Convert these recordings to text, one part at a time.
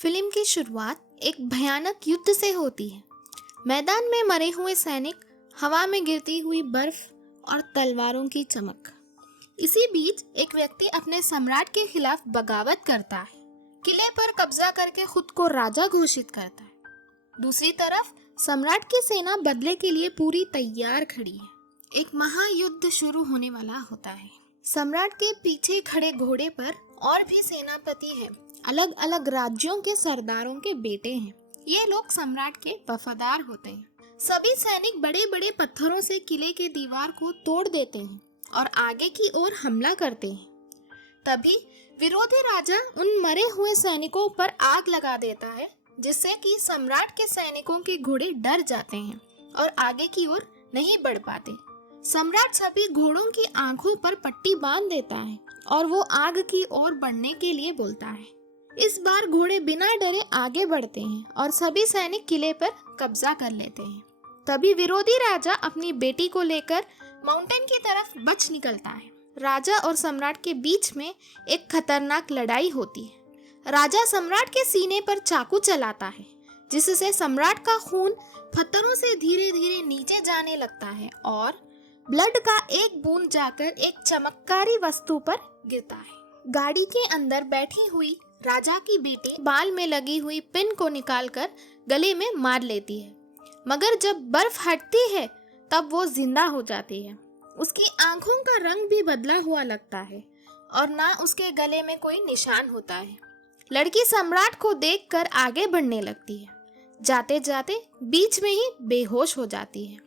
Film की शुरुआत एक भयानक युद्ध से होती है। मैदान में मरे हुए सैनिक, हवा में गिरती हुई बर्फ और तलवारों की चमक। इसी बीच एक व्यक्ति अपने सम्राट के खिलाफ बगावत करता है, किले पर कब्जा करके खुद को राजा घोषित करता है। दूसरी तरफ सम्राट की सेना बदले के लिए पूरी तैयार खड़ी है। एक महायुद्ध शुरू होने वाला होता है। सम्राट के पीछे खड़े घोड़े पर और भी सेनापति हैं। अलग अलग राज्यों के सरदारों के बेटे हैं। ये लोग सम्राट के वफादार होते हैं। सभी सैनिक बड़े बड़े पत्थरों से किले के दीवार को तोड़ देते हैं और आगे की ओर हमला करते हैं। तभी विरोधी राजा उन मरे हुए सैनिकों पर आग लगा देता है, जिससे कि सम्राट के सैनिकों के घोड़े डर जाते हैं और आगे की ओर नहीं बढ़ पाते। सम्राट सभी घोड़ों की आंखों पर पट्टी बांध देता है और वो आग की ओर बढ़ने के लिए बोलता है। इस बार घोड़े बिना डरे आगे बढ़ते हैं और सभी सैनिक किले पर कब्जा कर लेते हैं। तभी विरोधी राजा अपनी बेटी को लेकर माउंटेन की तरफ बच निकलता है। राजा और सम्राट के बीच में एक खतरनाक लड़ाई होती है। राजा सम्राट के सीने पर चाकू चलाता है, जिससे सम्राट का खून पत्थरों से धीरे धीरे नीचे जाने लगता है और ब्लड का एक बूंद जाकर एक चमत्कारी वस्तु पर गिरता है। गाड़ी के अंदर बैठी हुई राजा की बेटी बाल में लगी हुई पिन को निकालकर गले में मार लेती है, मगर जब बर्फ हटती है तब वो जिंदा हो जाती है। उसकी आंखों का रंग भी बदला हुआ लगता है और ना उसके गले में कोई निशान होता है। लड़की सम्राट को देखकर आगे बढ़ने लगती है। जाते जाते बीच में ही बेहोश हो जाती है।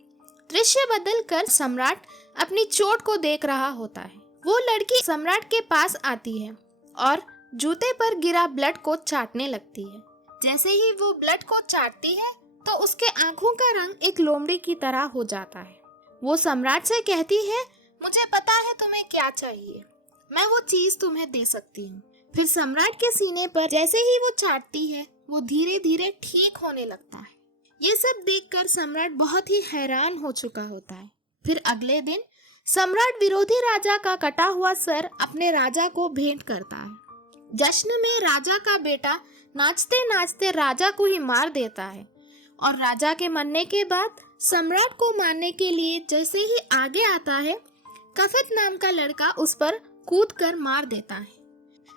दृश्य बदलकर सम्राट अपनी चोट को देख रहा होता है। वो लड़की सम्राट के पास आती है और जूते पर गिरा ब्लड को चाटने लगती है। जैसे ही वो ब्लड को चाटती है तो उसके आंखों का रंग एक लोमड़ी की तरह हो जाता है। वो सम्राट से कहती है, मुझे पता है तुम्हें क्या चाहिए, मैं वो चीज तुम्हें दे सकती हूँ। फिर सम्राट के सीने पर जैसे ही वो चाटती है, वो धीरे धीरे ठीक होने लगता है। ये सब देखकर सम्राट बहुत ही हैरान हो चुका होता है। फिर अगले दिन सम्राट विरोधी राजा का कटा हुआ सर अपने राजा को भेंट करता है। जश्न में राजा का बेटा नाचते नाचते राजा को ही मार देता है और राजा के मरने के बाद सम्राट को मारने के लिए जैसे ही आगे आता है, कफत नाम का लड़का उस पर कूदकर मार देता है।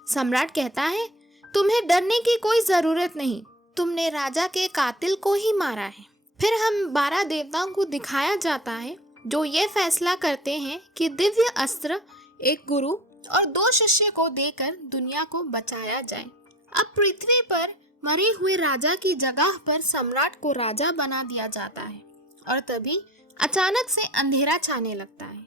सम्राट कहता है, तुम्हें डरने की कोई जरूरत नहीं, तुमने राजा के कातिल को ही मारा है। फिर हम 12 देवताओं को दिखाया जाता है, जो ये फैसला करते हैं कि दिव्य अस्त्र एक गुरु और 2 शिष्य को देकर दुनिया को बचाया जाए। अब पृथ्वी पर मरे हुए राजा की जगह पर सम्राट को राजा बना दिया जाता है और तभी अचानक से अंधेरा छाने लगता है।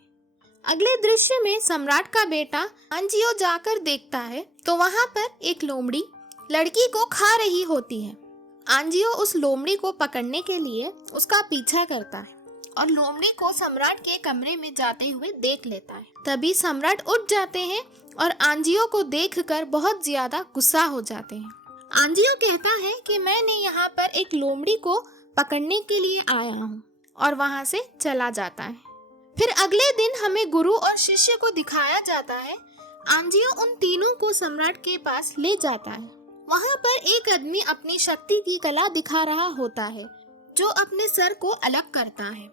अगले दृश्य में सम्राट का बेटा आंजियो जाकर देखता है तो वहाँ पर एक लोमड़ी लड़की को खा रही होती है। आंजियो उस लोमड़ी को पकड़ने के लिए उसका पीछा करता है और लोमड़ी को सम्राट के कमरे में जाते हुए देख लेता है। तभी सम्राट उठ जाते हैं और आंजियो को देखकर बहुत ज्यादा गुस्सा हो जाते हैं। आंजियो कहता है कि मैंने यहाँ पर एक लोमड़ी को पकड़ने के लिए आया हूँ और वहाँ से चला जाता है। फिर अगले दिन हमें गुरु और शिष्य को दिखाया जाता है। आंजियो उन तीनों को सम्राट के पास ले जाता है। वहाँ पर एक आदमी अपनी शक्ति की कला दिखा रहा होता है, जो अपने सर को अलग करता है।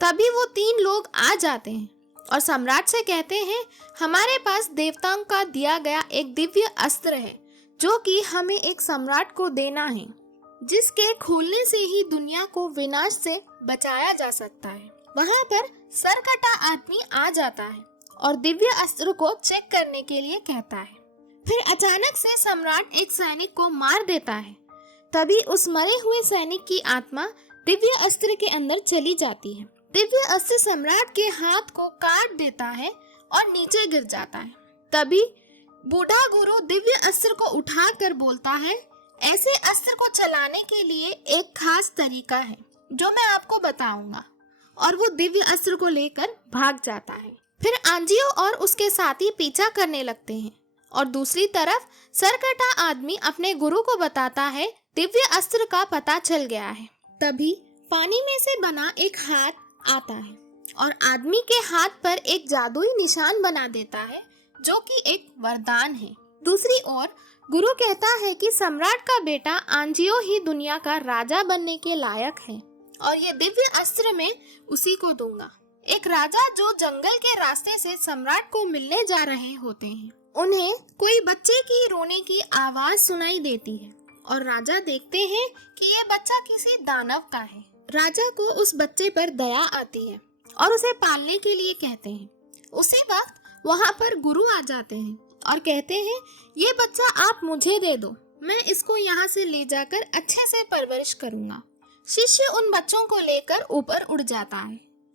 तभी वो 3 लोग आ जाते हैं और सम्राट से कहते हैं, हमारे पास देवताओं का दिया गया एक दिव्य अस्त्र है, जो कि हमें एक सम्राट को देना है, जिसके खोलने से ही दुनिया को विनाश से बचाया जा सकता है। वहाँ पर सरकटा आदमी आ जाता है और दिव्य अस्त्र को चेक करने के लिए कहता है। फिर अचानक से सम्राट एक सैनिक को मार देता है। तभी उस मरे हुए सैनिक की आत्मा दिव्य अस्त्र के अंदर चली जाती है। दिव्य अस्त्र सम्राट के हाथ को काट देता है और नीचे गिर जाता है। तभी बूढ़ा गुरु दिव्य अस्त्र को उठाकर बोलता है, ऐसे अस्त्र को चलाने के लिए एक खास तरीका है, जो मैं आपको बताऊंगा। और वो दिव्य अस्त्र को लेकर भाग जाता है। फिर आंजियो और उसके साथी पीछा करने लगते हैं और दूसरी तरफ सरकटा आदमी अपने गुरु को बताता है, दिव्य अस्त्र का पता चल गया है। तभी पानी में से बना एक हाथ आता है और आदमी के हाथ पर एक जादुई निशान बना देता है, जो कि एक वरदान है। दूसरी ओर गुरु कहता है कि सम्राट का बेटा आंजियो ही दुनिया का राजा बनने के लायक है और ये दिव्य अस्त्र मैं उसी को दूंगा। एक राजा जो जंगल के रास्ते से सम्राट को मिलने जा रहे होते हैं, उन्हें कोई बच्चे की रोने की आवाज सुनाई देती है और राजा देखते हैं कि ये बच्चा किसी दानव का है। राजा को उस बच्चे पर दया आती है और उसे पालने के लिए कहते हैं। उसी वक्त वहाँ पर गुरु आ जाते हैं और कहते हैं, ये बच्चा आप मुझे दे दो, मैं इसको यहाँ से ले जाकर अच्छे से परवरिश करूँगा। शिष्य उन बच्चों को लेकर ऊपर उड़ जाता है।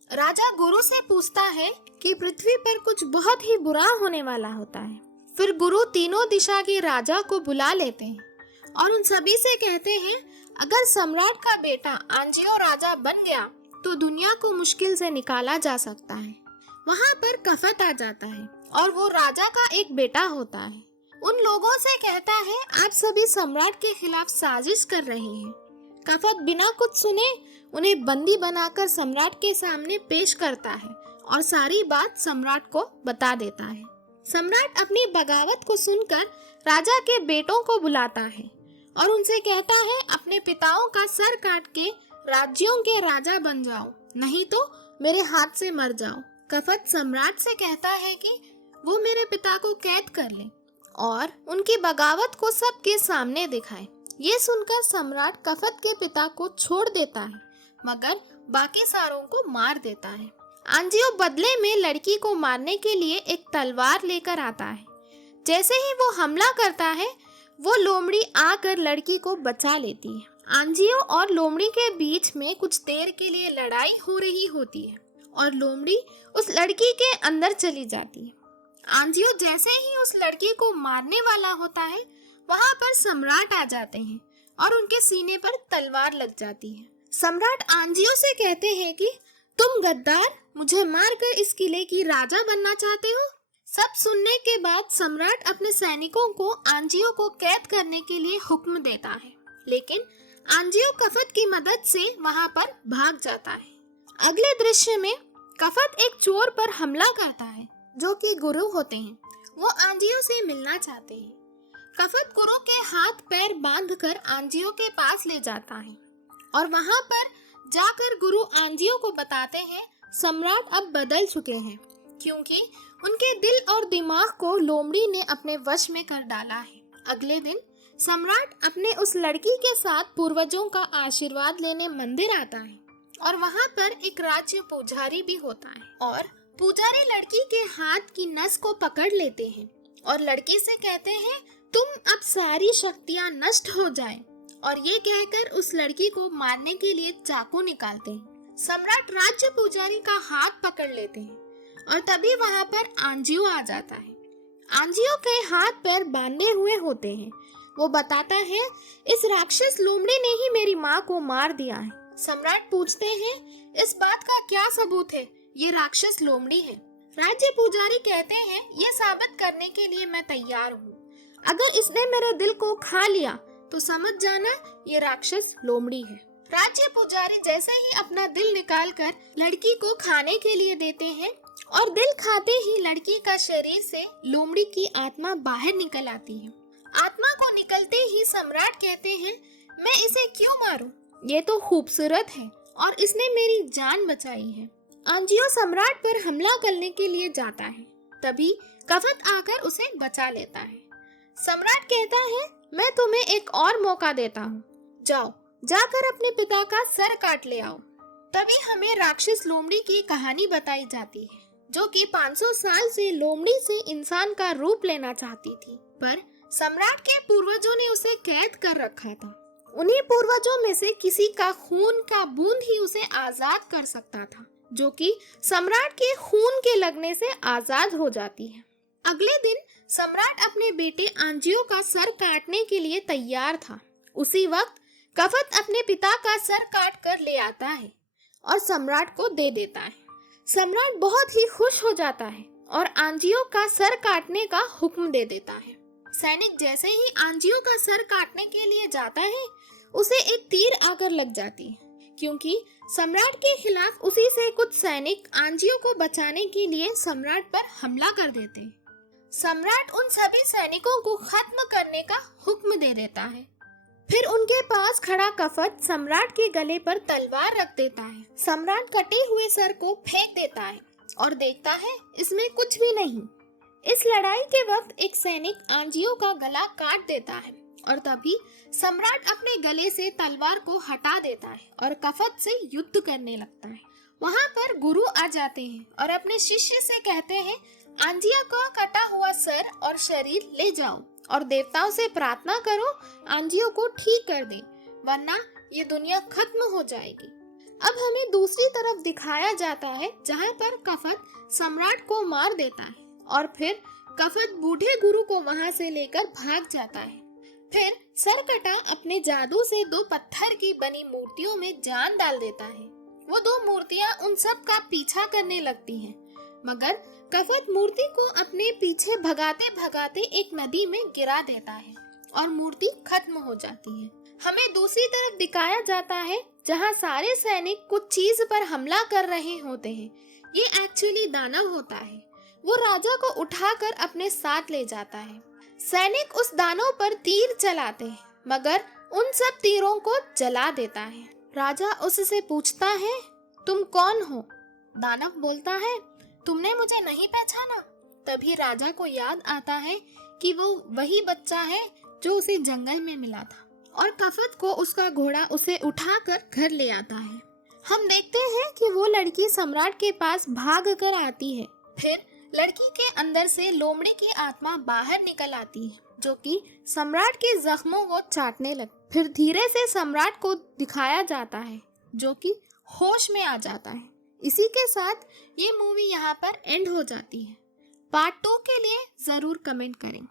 राजा गुरु से पूछता है कि पृथ्वी पर कुछ बहुत ही बुरा होने वाला होता है। फिर गुरु तीनों दिशा के राजा को बुला लेते हैं और उन सभी से कहते हैं, अगर सम्राट का बेटा आंजियो राजा बन गया तो दुनिया को मुश्किल से निकाला जा सकता है। वहाँ पर कफत आ जाता है और वो राजा का एक बेटा होता है। उन लोगों से कहता है, आप सभी सम्राट के खिलाफ साजिश कर रहे हैं। कफत बिना कुछ सुने उन्हें बंदी बनाकर सम्राट के सामने पेश करता है और सारी बात सम्राट को बता देता है। सम्राट अपनी बगावत को सुनकर राजा के बेटों को बुलाता है और उनसे कहता है, अपने पिताओं का सर काट के राज्यों के राजा बन जाओ, नहीं तो मेरे हाथ से मर जाओ। कफत सम्राट से कहता है कि वो मेरे पिता को कैद कर ले और उनकी बगावत को सबके सामने दिखाए। ये सुनकर सम्राट कफत के पिता को छोड़ देता है मगर बाकी सारों को मार देता है। आंजियो बदले में लड़की को मारने के लिए एक तलवार लेकर आता है। जैसे ही वो हमला करता है, वो लोमड़ी आकर लड़की को बचा लेती है। आंजियो और लोमड़ी के बीच में कुछ देर के लिए लड़ाई हो रही होती है और लोमड़ी उस लड़की के अंदर चली जाती है। आंजियो जैसे ही उस लड़की को मारने वाला होता है, वहाँ पर सम्राट आ जाते हैं और उनके सीने पर तलवार लग जाती है। सम्राट आंजियो से कहते हैं कि तुम गद्दार, मुझे मारकर इस किले की राजा बनना चाहते हो। सब सुनने के बाद सम्राट अपने सैनिकों को आंजियो को कैद करने के लिए हुक्म देता है, लेकिन आंजियो कफत की मदद से वहाँ पर भाग जाता है। अगले दृश्य में कफत एक चोर पर हमला करता है जो कि गुरु होते हैं। वो आंजियो से मिलना चाहते हैं। कफत गुरु के हाथ पैर बांधकर आंजियो के पास ले जाता है और वहाँ पर जाकर गुरु आंजियो को बताते हैं, सम्राट अब बदल चुके हैं क्योंकि उनके दिल और दिमाग को लोमड़ी ने अपने वश में कर डाला है। अगले दिन सम्राट अपने उस लड़की के साथ पूर्वजों का आशीर्वाद लेने मंदिर आता है और वहाँ पर एक राज्य पुजारी भी होता है और पुजारी लड़की के हाथ की नस को पकड़ लेते हैं और लड़की से कहते हैं, तुम अब सारी शक्तियाँ नष्ट हो जाएं, और ये कहकर उस लड़की को मारने के लिए चाकू निकालते हैं। सम्राट राज्य पुजारी का हाथ पकड़ लेते हैं और तभी वहाँ पर आंजियो आ जाता है। आंजियो के हाथ पैर बांधे हुए होते हैं। वो बताता है, इस राक्षस लोमड़ी ने ही मेरी माँ को मार दिया है। सम्राट पूछते हैं, इस बात का क्या सबूत है? ये राक्षस लोमड़ी है। राज्य पुजारी कहते हैं, ये साबित करने के लिए मैं तैयार हूँ। अगर इसने मेरे दिल को खा लिया तो समझ जाना ये राक्षस लोमड़ी है। राज्य पुजारी जैसे ही अपना दिल निकालकर लड़की को खाने के लिए देते हैं और दिल खाते ही लड़की का शरीर से लोमड़ी की आत्मा बाहर निकल आती है। आत्मा को निकलते ही सम्राट कहते हैं, मैं इसे क्यों मारूं? ये तो खूबसूरत है और इसने मेरी जान बचाई है। आंजियो सम्राट पर हमला करने के लिए जाता है, तभी कफत आकर उसे बचा लेता है। सम्राट कहता है, मैं तुम्हें एक और मौका देता हूँ, जाओ जाकर अपने पिता का सर काट ले आओ। तभी हमें राक्षस लोमड़ी की कहानी बताई जाती है, जो कि 500 साल से लोमड़ी से इंसान का रूप लेना चाहती थी, पर सम्राट के पूर्वजों ने उसे कैद कर रखा था। उन्हीं पूर्वजों में से किसी का खून का बूंद ही उसे आजाद कर सकता था, जो कि सम्राट के खून के लगने से आजाद हो जाती है। अगले दिन सम्राट अपने बेटे आंजियो का सर काटने के लिए तैयार था। उसी वक्त कफत अपने पिता का सर काट कर ले आता है और सम्राट को दे देता है। सम्राट बहुत ही खुश हो जाता है और आंजियो का सर काटने का हुक्म दे देता है। सैनिक जैसे ही आंजियो का सर काटने के लिए जाता है, उसे एक तीर आकर लग जाती है, क्योंकि सम्राट के खिलाफ उसी से कुछ सैनिक आंजियो को बचाने के लिए सम्राट पर हमला कर देते हैं। सम्राट उन सभी सैनिकों को खत्म करने का हुक्म दे देता है। फिर उनके पास खड़ा कफत सम्राट के गले पर तलवार रख देता है। सम्राट कटे हुए सर को फेंक देता है और देखता है इसमें कुछ भी नहीं। इस लड़ाई के वक्त एक सैनिक आंजियों का गला काट देता है और तभी सम्राट अपने गले से तलवार को हटा देता है और कफत से युद्ध करने लगता है। वहाँ पर गुरु आ जाते हैं और अपने शिष्य से कहते हैं, आंजिया का कटा हुआ सर और शरीर ले जाओ और देवताओं से प्रार्थना करो आंजियों को ठीक कर दें, वरना ये दुनिया खत्म हो जाएगी। अब हमें दूसरी तरफ दिखाया जाता है जहाँ पर कफत सम्राट को मार देता है और फिर कफत बूढ़े गुरु को वहाँ से लेकर भाग जाता है। फिर सरकटा अपने जादू से दो पत्थर की बनी मूर्तियों में जान डाल देता है। वो दो मूर्तियाँ उन सब का पीछा करने लगती हैं, मगर कफत मूर्ति को अपने पीछे भगाते भगाते एक नदी में गिरा देता है और मूर्ति खत्म हो जाती है। हमें दूसरी तरफ दिखाया जाता है जहाँ सारे सैनिक कुछ चीज पर हमला कर रहे होते हैं। ये एक्चुअली दानव होता है। वो राजा को उठाकर अपने साथ ले जाता है। सैनिक उस दानव पर तीर चलाते हैं, मगर उन सब तीरों को जला देता है। राजा उससे पूछता है, तुम कौन हो? दानव बोलता है, तुमने मुझे नहीं पहचाना? तभी राजा को याद आता है कि वो वही बच्चा है जो उसे जंगल में मिला था और कफत को उसका घोड़ा उसे उठाकर घर ले आता है। हम देखते हैं कि वो लड़की सम्राट के पास भाग कर आती है। फिर लड़की के अंदर से लोमड़ी की आत्मा बाहर निकल आती है, जो कि सम्राट के जख्मों को चाटने लगती। फिर धीरे से सम्राट को दिखाया जाता है, जो कि होश में आ जाता है। इसी के साथ ये मूवी यहाँ पर एंड हो जाती है। पार्ट 2 के लिए जरूर कमेंट करें।